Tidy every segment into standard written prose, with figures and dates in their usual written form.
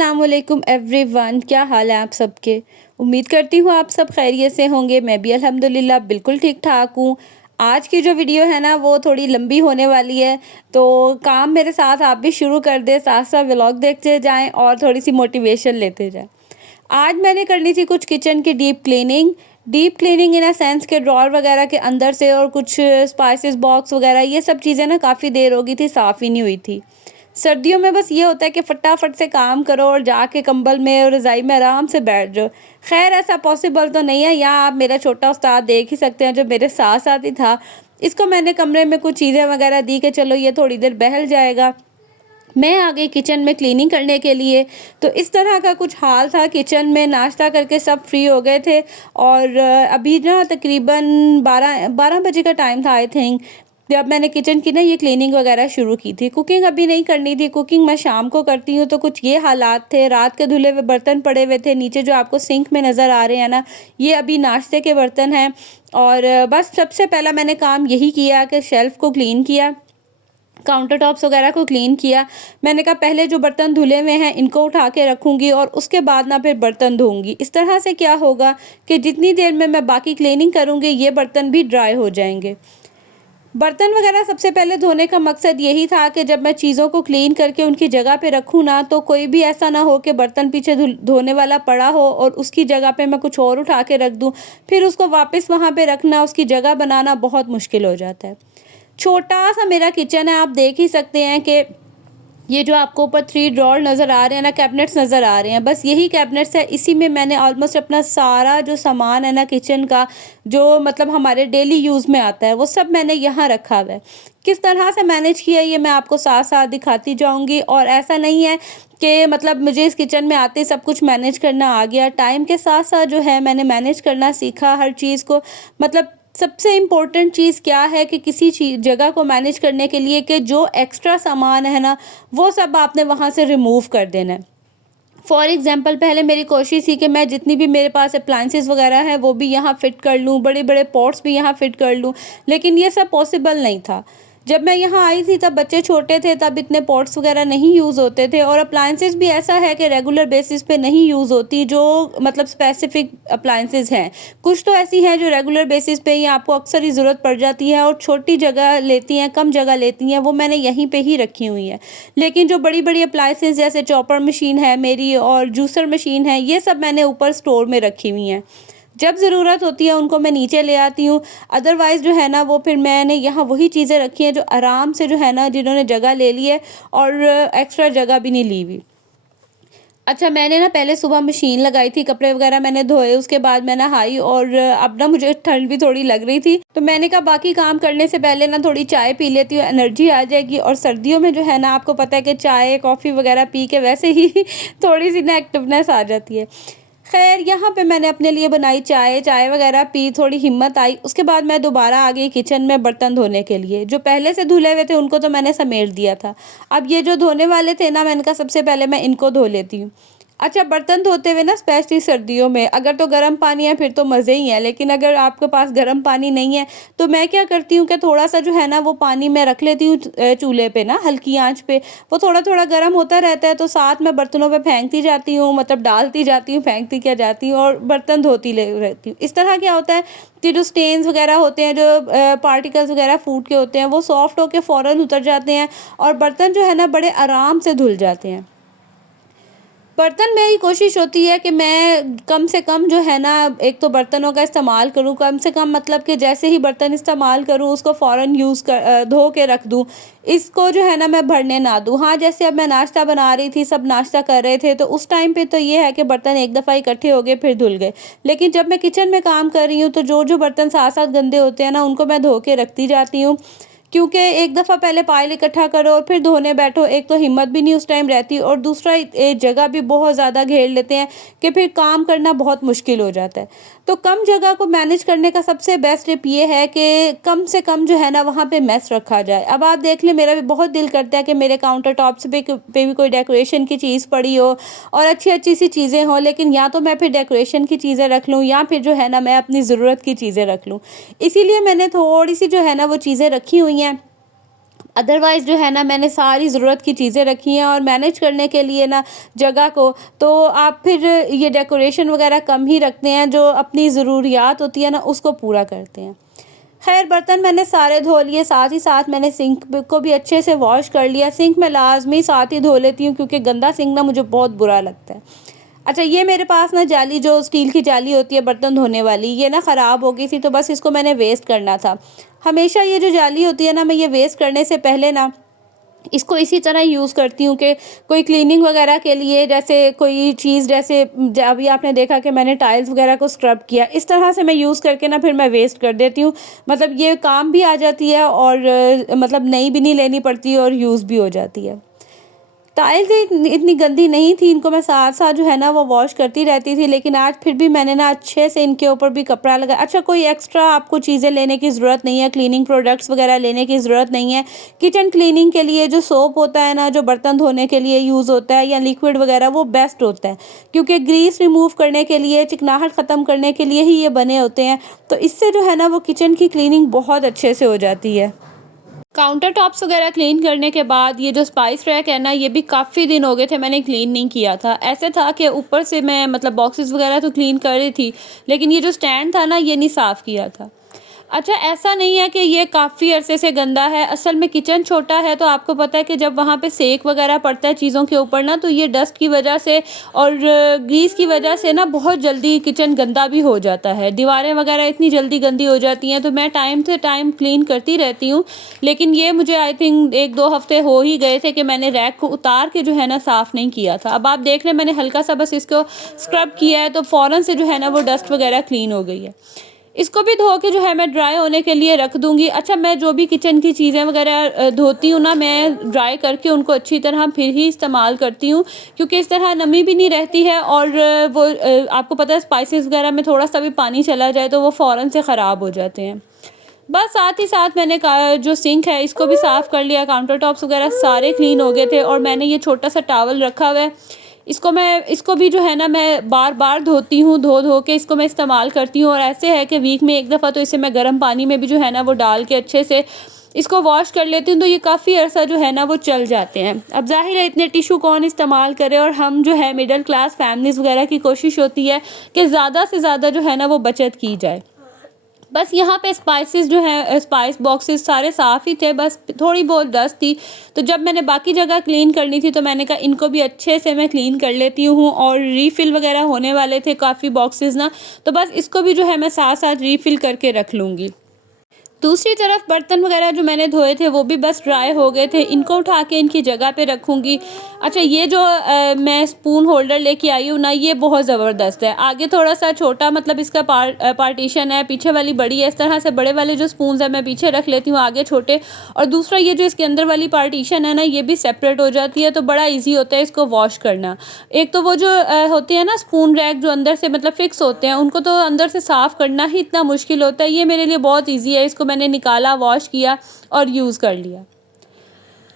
अस्सलामुअलैकुम एवरीवन, क्या हाल है आप सबके। उम्मीद करती हूँ आप सब खैरियत से होंगे। मैं भी अल्हम्दुलिल्लाह बिल्कुल ठीक ठाक हूँ। आज की जो वीडियो है ना वो थोड़ी लंबी होने वाली है, तो काम मेरे साथ आप भी शुरू कर दें, साथ साथ व्लॉग देखते जाएं और थोड़ी सी मोटिवेशन लेते जाएं। आज मैंने करनी थी कुछ किचन की deep cleaning in a sense के ड्रॉर वगैरह के अंदर से, और कुछ स्पाइसेस बॉक्स वगैरह ये सब चीज़ें ना काफ़ी देर हो गई थी, साफ़ ही नहीं हुई थी। सर्दियों में बस ये होता है कि फटाफट से काम करो और जाके कंबल में और रज़ाई में आराम से बैठ जाओ। खैर ऐसा पॉसिबल तो नहीं है, यहाँ आप मेरा छोटा उस्ताद देख ही सकते हैं जो मेरे साथ साथ ही था। इसको मैंने कमरे में कुछ चीज़ें वगैरह दी कि चलो ये थोड़ी देर बहल जाएगा। मैं आ गई किचन में क्लीनिंग करने के लिए। तो इस तरह का कुछ हाल था किचन में। नाश्ता करके सब फ्री हो गए थे और अभी ना तकरीबन 12 बजे का टाइम था आई थिंक, जब मैंने किचन की ना ये क्लीनिंग वगैरह शुरू की थी। कुकिंग अभी नहीं करनी थी, कुकिंग मैं शाम को करती हूँ। तो कुछ ये हालात थे, रात के धुले हुए बर्तन पड़े हुए थे नीचे जो आपको सिंक में नज़र आ रहे हैं ना, ये अभी नाश्ते के बर्तन हैं। और बस सबसे पहला मैंने काम यही किया कि शेल्फ़ को क्लीन किया, काउंटर टॉप्स वगैरह को क्लीन किया। मैंने कहा पहले जो बर्तन धुले हुए हैं इनको उठा के रखूँगी और उसके बाद ना फिर बर्तन धोऊँगी। इस तरह से क्या होगा कि जितनी देर में मैं बाकी क्लीनिंग करूँगी ये बर्तन भी ड्राई हो जाएंगे। बर्तन वगैरह सबसे पहले धोने का मकसद यही था कि जब मैं चीज़ों को क्लीन करके उनकी जगह पे रखूँ ना, तो कोई भी ऐसा ना हो कि बर्तन पीछे धोने वाला पड़ा हो और उसकी जगह पे मैं कुछ और उठा के रख दूँ। फिर उसको वापस वहाँ पे रखना, उसकी जगह बनाना बहुत मुश्किल हो जाता है। छोटा सा मेरा किचन है, आप देख ही सकते हैं कि ये जो आपको ऊपर 3 ड्रॉर नज़र आ रहे हैं ना, कैबिनेट्स नज़र आ रहे हैं, बस यही कैबिनेट्स है। इसी में मैंने ऑलमोस्ट अपना सारा जो सामान है ना किचन का, जो मतलब हमारे डेली यूज़ में आता है, वो सब मैंने यहाँ रखा हुआ है। किस तरह से मैनेज किया ये मैं आपको साथ साथ दिखाती जाऊँगी। और ऐसा नहीं है कि मतलब मुझे इस किचन में आते ही सब कुछ मैनेज करना आ गया। टाइम के साथ साथ जो है मैंने मैनेज करना सीखा हर चीज़ को। मतलब सबसे इम्पोर्टेंट चीज़ क्या है कि किसी चीज़ जगह को मैनेज करने के लिए कि जो एक्स्ट्रा सामान है ना, वो सब आपने वहाँ से रिमूव कर देना है। फॉर एग्ज़ाम्पल पहले मेरी कोशिश थी कि मैं जितनी भी मेरे पास अप्लायंसेस वगैरह हैं वो भी यहाँ फ़िट कर लूँ, बड़े-बड़े पॉट्स भी यहाँ फ़िट कर लूँ, लेकिन ये सब पॉसिबल नहीं था। जब मैं यहाँ आई थी तब बच्चे छोटे थे, तब इतने पॉट्स वगैरह नहीं यूज़ होते थे, और अप्लायंसेस भी ऐसा है कि रेगुलर बेसिस पे नहीं यूज़ होती, जो मतलब स्पेसिफ़िक अप्लायंसेस हैं। कुछ तो ऐसी हैं जो रेगुलर बेसिस पे ही आपको अक्सर ही ज़रूरत पड़ जाती है और छोटी जगह लेती हैं, कम जगह लेती हैं, वो मैंने यहीं पे ही रखी हुई हैं। लेकिन जो बड़ी-बड़ी अप्लायंसेस जैसे चॉपर मशीन है मेरी और जूसर मशीन है, ये सब मैंने ऊपर स्टोर में रखी हुई हैं। जब ज़रूरत होती है उनको मैं नीचे ले आती हूँ, अदरवाइज़ जो है ना वो फिर मैंने यहाँ वही चीज़ें रखी हैं जो आराम से जो है ना जिन्होंने जगह ले ली है और एक्स्ट्रा जगह भी नहीं ली हुई। अच्छा, मैंने ना पहले सुबह मशीन लगाई थी, कपड़े वगैरह मैंने धोए, उसके बाद मैं नहाई और अब ना मुझे ठंड भी थोड़ी लग रही थी, तो मैंने कहा बाकी काम करने से पहले ना थोड़ी चाय पी लेती हूँ, एनर्जी आ जाएगी। और सर्दियों में जो है ना आपको पता है कि चाय, कॉफ़ी वगैरह पी के वैसे ही थोड़ी सी ना एक्टिवनेस आ जाती है। खैर यहाँ पे मैंने अपने लिए बनाई चाय वगैरह पी, थोड़ी हिम्मत आई। उसके बाद मैं दोबारा आ गई किचन में बर्तन धोने के लिए। जो पहले से धुले हुए थे उनको तो मैंने समेट दिया था। अब ये जो धोने वाले थे ना, मैंने कहा सबसे पहले मैं इनको धो लेती हूँ। अच्छा, बर्तन धोते हुए ना स्पेशली सर्दियों में अगर तो गर्म पानी है फिर तो मज़े ही हैं, लेकिन अगर आपके पास गर्म पानी नहीं है तो मैं क्या करती हूँ कि थोड़ा-सा जो है ना वो पानी मैं रख लेती हूँ चूल्हे पे ना हल्की आँच पे। वो थोड़ा-थोड़ा गर्म होता रहता है तो साथ में बर्तनों पे फेंकती जाती हूँ, मतलब डालती जाती हूँ, फेंकती क्या जाती हूँ और बर्तन धोती ले रहती हूँ। इस तरह क्या होता है कि जो स्टेन्स वगैरह होते हैं, जो पार्टिकल्स वगैरह फूड के होते हैं, वो सॉफ्ट होके फ़ौरन उतर जाते हैं और बर्तन जो है ना बड़े आराम से धुल जाते हैं। बर्तन मेरी कोशिश होती है कि मैं कम से कम जो है ना एक तो बर्तनों का इस्तेमाल करूँ, कम से कम मतलब कि जैसे ही बर्तन इस्तेमाल करूँ उसको फ़ौरन धो के रख दूँ। इसको जो है ना मैं भरने ना दूँ। हाँ, जैसे अब मैं नाश्ता बना रही थी, सब नाश्ता कर रहे थे, तो उस टाइम पे तो ये है कि बर्तन एक दफ़ा इकट्ठे हो गए फिर धुल गए। लेकिन जब मैं किचन में काम कर रही हूँ तो जो बर्तन साथ-साथ गंदे होते हैं ना उनको मैं धो के रखती जाती हूँ। क्योंकि एक दफ़ा पहले पायल इकट्ठा करो और फिर धोने बैठो, एक तो हिम्मत भी नहीं उस टाइम रहती और दूसरा जगह भी बहुत ज़्यादा घेर लेते हैं कि फिर काम करना बहुत मुश्किल हो जाता है। तो कम जगह को मैनेज करने का सबसे बेस्ट टिप ये है कि कम से कम जो है ना वहाँ पे मेस रखा जाए। अब आप देख लें, मेरा भी बहुत दिल करता है कि मेरे काउंटर टॉप्स पे भी कोई डेकोरेशन की चीज़ पड़ी हो और अच्छी-अच्छी सी चीज़ें हों, लेकिन या तो मैं फिर डेकोरेशन की चीज़ें रख लूँ या फिर जो है ना मैं अपनी ज़रूरत की चीज़ें रख लूँ। इसीलिए मैंने थोड़ी-सी जो है ना वो चीज़ें रखी हुई हैं। अदरवाइज़ जो है ना मैंने सारी ज़रूरत की चीज़ें रखी हैं और मैनेज करने के लिए ना जगह को, तो आप फिर ये डेकोरेशन वगैरह कम ही रखते हैं, जो अपनी ज़रूरियात होती है ना उसको पूरा करते हैं। ख़ैर बर्तन मैंने सारे धो लिए, साथ ही साथ मैंने सिंक को भी अच्छे से वॉश कर लिया। सिंक मैं लाज़मी साथ ही धो लेती हूँ क्योंकि गंदा सिंक ना मुझे बहुत बुरा लगता है। अच्छा, ये मेरे पास ना जाली, जो स्टील की जाली होती है बर्तन धोने वाली, ये ना ख़राब हो गई थी, तो बस इसको मैंने वेस्ट करना था। हमेशा ये जो जाली होती है ना, मैं ये वेस्ट करने से पहले ना इसको इसी तरह यूज़ करती हूँ कि कोई क्लीनिंग वगैरह के लिए, जैसे कोई चीज़, जैसे अभी आपने देखा कि मैंने टाइल्स वगैरह को स्क्रब किया, इस तरह से मैं यूज़ करके ना फिर मैं वेस्ट कर देती हूँ। मतलब ये काम भी आ जाती है और मतलब नई भी नहीं लेनी पड़ती और यूज़ भी हो जाती है। टाइल्स इतनी गंदी नहीं थी, इनको मैं साथ-साथ जो है ना वो वॉश करती रहती थी, लेकिन आज फिर भी मैंने ना अच्छे से इनके ऊपर भी कपड़ा लगा। अच्छा, कोई एक्स्ट्रा आपको चीज़ें लेने की ज़रूरत नहीं है, क्लीनिंग प्रोडक्ट्स वगैरह लेने की ज़रूरत नहीं है। किचन क्लीनिंग के लिए जो सोप होता है ना, जो बर्तन धोने के लिए यूज़ होता है, या लिक्विड वगैरह, वो बेस्ट होता है, क्योंकि ग्रीस रिमूव करने के लिए, चिकनाहट ख़त्म करने के लिए ही ये बने होते हैं। तो इससे जो है ना वो किचन की क्लीनिंग बहुत अच्छे से हो जाती है। काउंटर टॉप्स वगैरह क्लीन करने के बाद ये जो स्पाइस रैक है ना, ये भी काफ़ी दिन हो गए थे मैंने क्लीन नहीं किया था। ऐसे था कि ऊपर से मैं मतलब बॉक्सेस वगैरह तो क्लीन कर रही थी, लेकिन ये जो स्टैंड था ना, ये नहीं साफ़ किया था। अच्छा, ऐसा नहीं है कि ये काफ़ी अरसे से गंदा है, असल में किचन छोटा है, तो आपको पता है कि जब वहाँ पे सेक वगैरह पड़ता है चीज़ों के ऊपर ना, तो ये डस्ट की वजह से और ग्रीस की वजह से ना बहुत जल्दी किचन गंदा भी हो जाता है। दीवारें वगैरह इतनी जल्दी गंदी हो जाती हैं, तो मैं टाइम से टाइम क्लीन करती रहती हूँ। लेकिन ये मुझे आई थिंक 1-2 हफ़्ते हो ही गए थे कि मैंने रैक को उतार के जो है ना साफ़ नहीं किया था। अब आप देख लें, मैंने हल्का सा बस इसको स्क्रब किया है, तो फ़ौरन से जो है ना वो डस्ट वगैरह क्लीन हो गई है। इसको भी धो के जो है मैं ड्राई होने के लिए रख दूँगी। अच्छा, मैं जो भी किचन की चीज़ें वगैरह धोती हूँ ना, मैं ड्राई करके उनको अच्छी तरह फिर ही इस्तेमाल करती हूँ, क्योंकि इस तरह नमी भी नहीं रहती है और वो आपको पता है स्पाइसेस वगैरह में थोड़ा-सा भी पानी चला जाए तो वो फ़ौरन से ख़राब हो जाते हैं। बस साथ ही साथ मैंने का जो सिंक है इसको भी साफ़ कर लिया, काउंटर टॉप्स वगैरह सारे क्लीन हो गए थे और मैंने ये छोटा-सा टॉवल रखा हुआ है। इसको भी जो है ना मैं बार-बार धोती हूँ, धो-धो के इसको मैं इस्तेमाल करती हूँ और ऐसे है कि वीक में 1 दफ़ा तो इसे मैं गर्म पानी में भी जो है ना वो डाल के अच्छे से इसको वॉश कर लेती हूँ, तो ये काफ़ी अरसा जो है ना वो चल जाते हैं। अब ज़ाहिर है इतने टिश्यू कौन इस्तेमाल करे, और हम जो है मिडल क्लास फैमिलीज़ वगैरह की कोशिश होती है कि ज़्यादा से ज़्यादा जो है ना वो बचत की जाए। बस यहाँ पे स्पाइसेस जो हैं, स्पाइस बॉक्सेस सारे साफ़ ही थे, बस थोड़ी बहुत डस्ट थी। तो जब मैंने बाकी जगह क्लीन करनी थी तो मैंने कहा इनको भी अच्छे से मैं क्लीन कर लेती हूँ, और रीफ़िल वगैरह होने वाले थे काफ़ी बॉक्सेस ना, तो बस इसको भी जो है मैं साथ-साथ रीफ़िल करके रख लूँगी। दूसरी तरफ बर्तन वगैरह जो मैंने धोए थे वो भी बस ड्राई हो गए थे, इनको उठा के इनकी जगह पे रखूँगी। अच्छा, ये जो मैं स्पून होल्डर लेके आई हूँ ना, ये बहुत ज़बरदस्त है। आगे थोड़ा-सा छोटा, मतलब इसका पार्टीशन है, पीछे वाली बड़ी है। इस तरह से बड़े वाले जो स्पून्स हैं मैं पीछे रख लेती हूँ, आगे छोटे। और दूसरा ये जो इसके अंदर वाली पार्टीशन है ना, ये भी सेपरेट हो जाती है, तो बड़ा ईज़ी होता है इसको वॉश करना। एक तो वो जो होते हैं ना स्पून रैक, जो अंदर से मतलब फ़िक्स होते हैं, उनको तो अंदर से साफ़ करना ही इतना मुश्किल होता है। ये मेरे लिए बहुत ईज़ी है, इसको मैंने निकाला, वॉश किया और यूज़ कर लिया।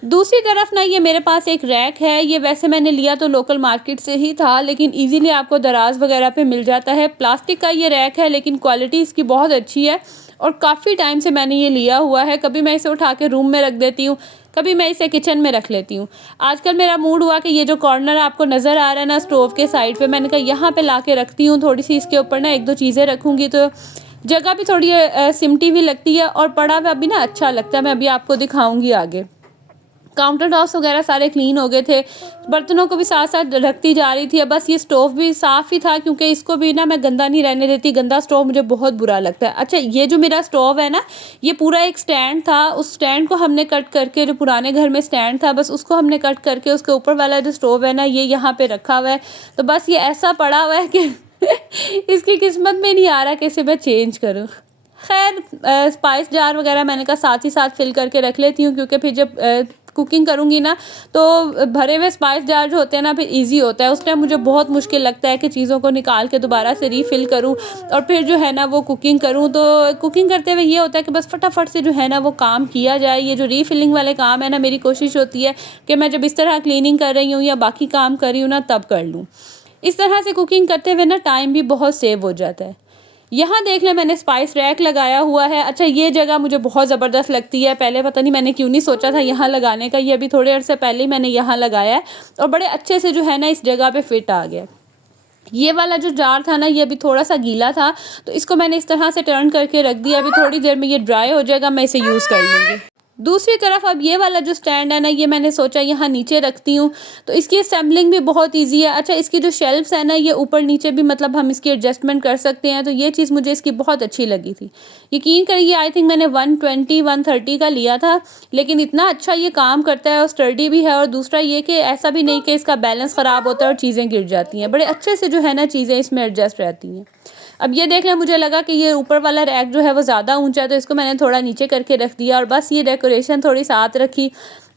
दूसरी तरफ ना ये मेरे पास एक रैक है, ये वैसे मैंने लिया तो लोकल मार्केट से ही था, लेकिन ईज़िली आपको दराज़ वगैरह पे मिल जाता है। प्लास्टिक का ये रैक है, लेकिन क्वालिटी इसकी बहुत अच्छी है और काफ़ी टाइम से मैंने ये लिया हुआ है। कभी मैं इसे उठा के रूम में रख देती हूँ, कभी मैं इसे किचन में रख लेती हूँ। आजकल मेरा मूड हुआ कि ये जो कॉर्नर आपको नज़र आ रहा है ना स्टोव के साइड पे, मैंने कहा यहाँ पे ला के रखती हूँ, थोड़ी-सी इसके ऊपर ना 1-2 चीज़ें रखूँगी तो जगह भी थोड़ी सिमटी भी लगती है और पड़ा हुआ भी ना अच्छा लगता है। मैं अभी आपको दिखाऊँगी आगे। काउंटर टॉप्स वगैरह सारे क्लीन हो गए थे, बर्तनों को भी साथ-साथ रखती जा रही थी। अब बस ये स्टोव भी साफ़ ही था, क्योंकि इसको भी ना मैं गंदा नहीं रहने देती, गंदा स्टोव मुझे बहुत बुरा लगता है। अच्छा, ये जो मेरा स्टोव है ना, ये पूरा एक स्टैंड था, उस स्टैंड को हमने कट करके, जो पुराने घर में स्टैंड था, बस उसको हमने कट करके उसके ऊपर वाला जो स्टोव है ना, ये यहाँ पे रखा हुआ है। तो बस ये ऐसा पड़ा हुआ है कि इसकी किस्मत में नहीं आ रहा कि इसे मैं चेंज करूँ। ख़ैर स्पाइस जार वगैरह मैंने कहा साथ ही साथ फ़िल करके रख लेती हूँ, क्योंकि फिर जब कुकिंग करूँगी ना, तो भरे हुए स्पाइस जार जो होते हैं ना, फिर ईज़ी होता है। उस टाइम मुझे बहुत मुश्किल लगता है कि चीज़ों को निकाल के दोबारा से रीफ़िल करूँ और फिर जो है ना वो कुकिंग करूँ। तो कुकिंग करते हुए ये होता है कि बस फटाफट से जो है ना वो काम किया जाए। ये जो रीफ़िलिंग वाले काम है ना, मेरी कोशिश होती है कि मैं जब इस तरह क्लीनिंग कर रही हूँ या बाकी काम कर रही हूँ ना, तब कर लूँ। इस तरह से कुकिंग करते हुए ना टाइम भी बहुत सेव हो जाता है। यहाँ देख लें मैंने स्पाइस रैक लगाया हुआ है। अच्छा, ये जगह मुझे बहुत ज़बरदस्त लगती है। पहले पता नहीं मैंने क्यों नहीं सोचा था यहाँ लगाने का, ये अभी थोड़े अर्से पहले ही मैंने यहाँ लगाया है और बड़े अच्छे से जो है ना इस जगह पे फिट आ गया। ये वाला जो जार था ना, ये अभी थोड़ा सा गीला था, तो इसको मैंने इस तरह से टर्न करके रख दिया। अभी थोड़ी देर में ये ड्राई हो जाएगा, मैं इसे यूज़ कर लूँगी। दूसरी तरफ अब ये वाला जो स्टैंड है ना, ये मैंने सोचा यहाँ नीचे रखती हूँ, तो इसकी असेंबलिंग भी बहुत ईजी है। अच्छा, इसकी जो शेल्फ्स है ना, ये ऊपर नीचे भी मतलब हम इसकी एडजस्टमेंट कर सकते हैं, तो ये चीज़ मुझे इसकी बहुत अच्छी लगी थी। यकीन करिए, आई थिंक मैंने 120-130 का लिया था, लेकिन इतना अच्छा ये काम करता है और स्टर्डी भी है। और दूसरा ये कि ऐसा भी नहीं कि इसका बैलेंस ख़राब होता है और चीज़ें गिर जाती हैं, बड़े अच्छे से जो है ना चीज़ें इसमें एडजस्ट रहती हैं। अब ये देख लें, मुझे लगा कि ये ऊपर वाला रैक जो है वो ज़्यादा ऊंचा है, तो इसको मैंने थोड़ा नीचे करके रख दिया और बस ये डेकोरेशन थोड़ी साथ रखी।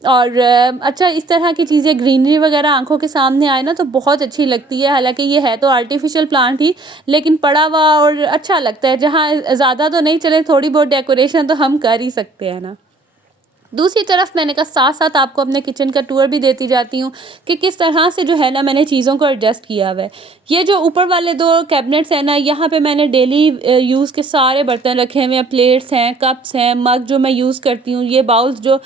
और अच्छा, इस तरह की चीज़ें ग्रीनरी वगैरह आंखों के सामने आए ना तो बहुत अच्छी लगती है। हालांकि ये है तो आर्टिफिशियल प्लांट ही, लेकिन पड़ा हुआ और अच्छा लगता है। जहाँ ज़्यादा तो नहीं चले, थोड़ी बहुत डेकोरेशन तो हम कर ही सकते हैं ना। दूसरी तरफ मैंने कहा साथ साथ आपको अपने किचन का टूर भी देती जाती हूँ कि किस तरह से जो है ना मैंने चीज़ों को एडजस्ट किया हुआ है। ये जो ऊपर वाले 2 कैबिनेट्स हैं ना, यहाँ पे मैंने डेली यूज़ के सारे बर्तन रखे हुए हैं। प्लेट्स हैं, कप्स हैं, मग जो मैं यूज़ करती हूँ, ये बाउल्स जो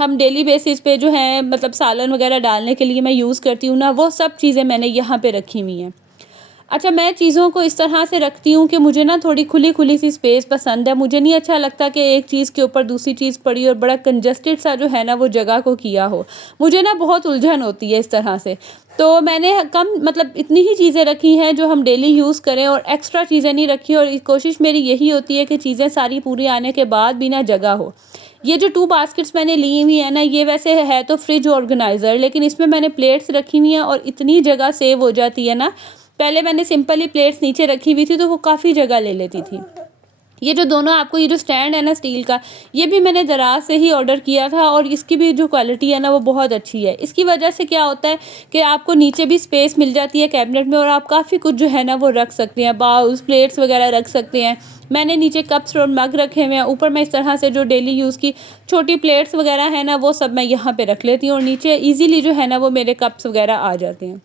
हम डेली बेसिस पे जो है मतलब सालन वगैरह डालने के लिए मैं यूज़ करती हूँ ना, वो सब चीज़ें मैंने यहाँ पे रखी हुई हैं। अच्छा, मैं चीज़ों को इस तरह से रखती हूँ कि मुझे ना थोड़ी खुली खुली सी स्पेस पसंद है। मुझे नहीं अच्छा लगता कि एक चीज़ के ऊपर दूसरी चीज़ पड़ी और बड़ा कंजस्टेड सा जो है ना वो जगह को किया हो। मुझे ना बहुत उलझन होती है इस तरह से। तो मैंने कम मतलब इतनी ही चीज़ें रखी हैं जो हम डेली यूज़ करें और एक्स्ट्रा चीज़ें नहीं रखी। और कोशिश मेरी यही होती है कि चीज़ें सारी पूरी आने के बाद भी ना जगह हो। ये जो 2 बास्केट्स मैंने ली हुई है ना, ये वैसे है तो फ्रिज ऑर्गेनाइज़र, लेकिन इसमें मैंने प्लेट्स रखी हुई हैं और इतनी जगह सेव हो जाती है ना। पहले मैंने सिंपली प्लेट्स नीचे रखी हुई थी तो वो काफ़ी जगह ले लेती थी। ये जो दोनों आपको ये जो स्टैंड है ना स्टील का, ये भी मैंने दराज से ही ऑर्डर किया था और इसकी भी जो क्वालिटी है ना वो बहुत अच्छी है। इसकी वजह से क्या होता है कि आपको नीचे भी स्पेस मिल जाती है कैबिनेट में और आप काफ़ी कुछ जो है ना वो रख सकते हैं, बाउल्स, प्लेट्स वगैरह रख सकते हैं। मैंने नीचे कप्स और मग रखे हुए हैं, ऊपर मैं इस तरह से जो डेली यूज़ की छोटी प्लेट्स वगैरह है ना वो सब मैं यहाँ पे रख लेती हूँ और नीचे ईजीली जो है ना वो मेरे कप्स वगैरह आ जाते हैं।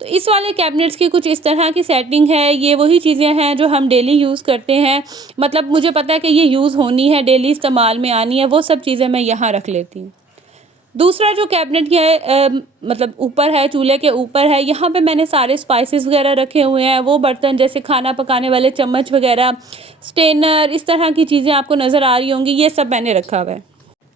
तो इस वाले कैबिनेट्स की कुछ इस तरह की सेटिंग है। ये वही चीज़ें हैं जो हम डेली यूज़ करते हैं, मतलब मुझे पता है कि ये यूज़ होनी है, डेली इस्तेमाल में आनी है, वो सब चीज़ें मैं यहाँ रख लेती हूँ। दूसरा जो कैबिनेट है मतलब ऊपर है, चूल्हे के ऊपर है, यहाँ पे मैंने सारे स्पाइसेस वगैरह रखे हुए हैं। वो बर्तन जैसे खाना पकाने वाले चम्मच वगैरह, स्टेनर, इस तरह की चीज़ें आपको नज़र आ रही होंगी, ये सब मैंने रखा हुआ है।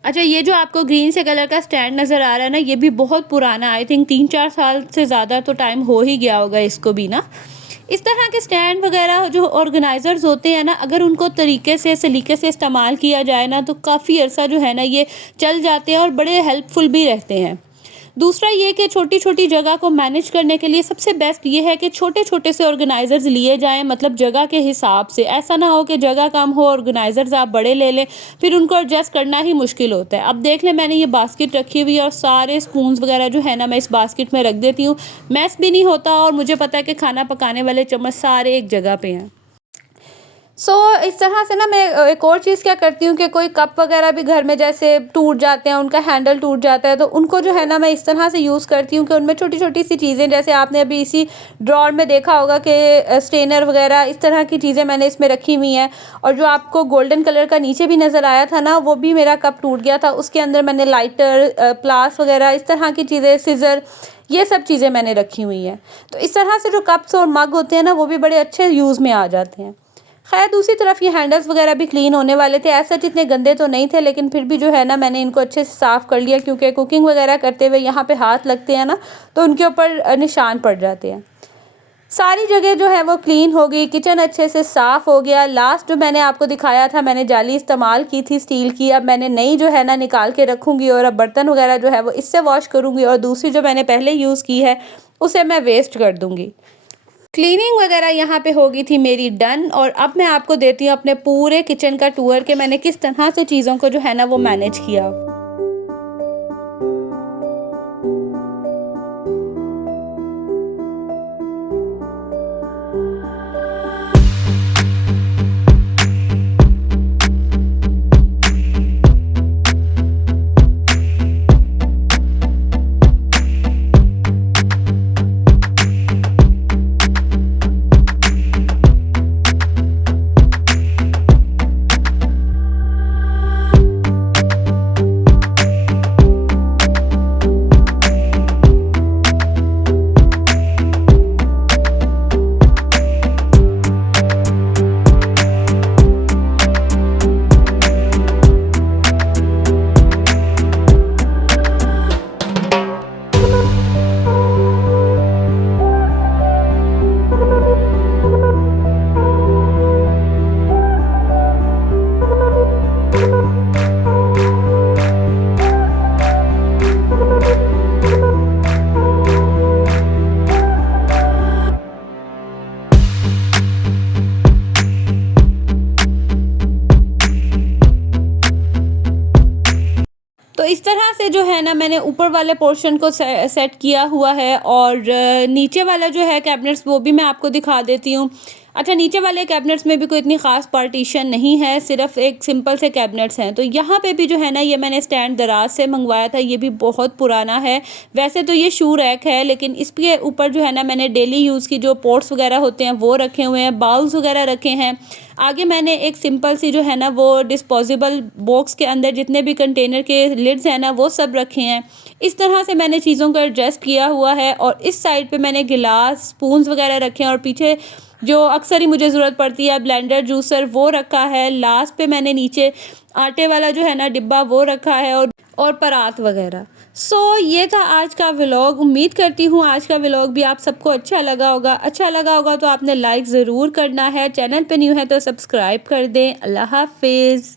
अच्छा, ये जो आपको ग्रीन से कलर का स्टैंड नज़र आ रहा है ना, ये भी बहुत पुराना, आई थिंक 3-4 साल से ज़्यादा तो टाइम हो ही गया होगा इसको भी ना। इस तरह के स्टैंड वगैरह जो ऑर्गेनाइज़र्स होते हैं ना, अगर उनको तरीके से सलीके से इस्तेमाल किया जाए ना तो काफ़ी अर्सा जो है ना ये चल जाते हैं और बड़े हेल्पफुल भी रहते हैं। दूसरा ये कि छोटी छोटी जगह को मैनेज करने के लिए सबसे बेस्ट ये है कि छोटे छोटे से ऑर्गेनाइज़र्स लिए जाएं, मतलब जगह के हिसाब से। ऐसा ना हो कि जगह कम हो, ऑर्गेनाइज़र्स आप बड़े ले लें, फिर उनको एडजस्ट करना ही मुश्किल होता है। अब देख लें, मैंने ये बास्केट रखी हुई है और सारे स्पून्स वगैरह जो है ना मैं इस बास्केट में रख देती हूँ। मैस भी नहीं होता और मुझे पता है कि खाना पकाने वाले चम्मच सारे एक जगह पे हैं। इस तरह से ना मैं एक और चीज़ क्या करती हूँ कि कोई कप वगैरह भी घर में जैसे टूट जाते हैं, उनका हैंडल टूट जाता है, तो उनको जो है ना मैं इस तरह से यूज़ करती हूँ कि उनमें छोटी छोटी सी चीज़ें, जैसे आपने अभी इसी ड्रॉर में देखा होगा कि स्ट्रेनर वगैरह इस तरह की चीज़ें मैंने इसमें रखी हुई हैं। और जो आपको गोल्डन कलर का नीचे भी नज़र आया था ना, वो भी मेरा कप टूट गया था, उसके अंदर मैंने लाइटर, प्लास वगैरह इस तरह की चीज़ें, सीज़र, ये सब चीज़ें मैंने रखी हुई हैं। तो इस तरह से जो कप्स और मग होते हैं ना वो भी बड़े अच्छे यूज़ में आ जाते हैं। खैर, दूसरी तरफ ये हैंडल्स वगैरह भी क्लीन होने वाले थे, ऐसा जितने गंदे तो नहीं थे, लेकिन फिर भी जो है ना मैंने इनको अच्छे से साफ़ कर लिया, क्योंकि कुकिंग वगैरह करते हुए यहाँ पे हाथ लगते हैं ना तो उनके ऊपर निशान पड़ जाते हैं। सारी जगह जो है वो क्लीन हो गई, किचन अच्छे से साफ़ हो गया। लास्ट जो मैंने आपको दिखाया था, मैंने जाली इस्तेमाल की थी स्टील की, अब मैंने नई जो है ना निकाल के रखूँगी और अब बर्तन वगैरह जो है वो इससे वॉश करूँगी और दूसरी जो मैंने पहले यूज़ की है उसे मैं वेस्ट कर दूँगी। क्लीनिंग वगैरह यहाँ पे हो गई थी मेरी डन। और अब मैं आपको देती हूँ अपने पूरे किचन का टूर कि मैंने किस तरह से चीज़ों को जो है ना वो मैनेज किया। तो इस तरह से जो है ना मैंने ऊपर वाले पोर्शन को सेट किया हुआ है और नीचे वाला जो है कैबिनेट्स वो भी मैं आपको दिखा देती हूँ। अच्छा, नीचे वाले कैबिनेट्स में भी कोई इतनी ख़ास पार्टीशन नहीं है, सिर्फ एक सिंपल से कैबिनेट्स हैं। तो यहाँ पे भी जो है ना ये मैंने स्टैंड दराज से मंगवाया था, ये भी बहुत पुराना है। वैसे तो ये शू रैक है, लेकिन इसके ऊपर जो है ना मैंने डेली यूज़ की जो पॉट्स वगैरह होते हैं वो रखे हुए हैं, बाउल्स वगैरह रखे हैं। आगे मैंने एक सिंपल सी जो है ना वो डिस्पोजेबल बॉक्स के अंदर जितने भी कंटेनर के लिड्स हैं ना वो सब रखे हैं। इस तरह से मैंने चीज़ों को एडजस्ट किया हुआ है और इस साइड पे मैंने गिलास, स्पून्स वगैरह रखे हैं और पीछे जो अक्सर ही मुझे ज़रूरत पड़ती है ब्लेंडर, जूसर, वो रखा है। लास्ट पे मैंने नीचे आटे वाला जो है ना डिब्बा वो रखा है और परात वगैरह। सो ये था आज का व्लॉग। उम्मीद करती हूँ आज का व्लॉग भी आप सबको अच्छा लगा होगा। अच्छा लगा होगा तो आपने लाइक ज़रूर करना है। चैनल पे न्यू है तो सब्सक्राइब कर दें। अल्लाह हाफिज़।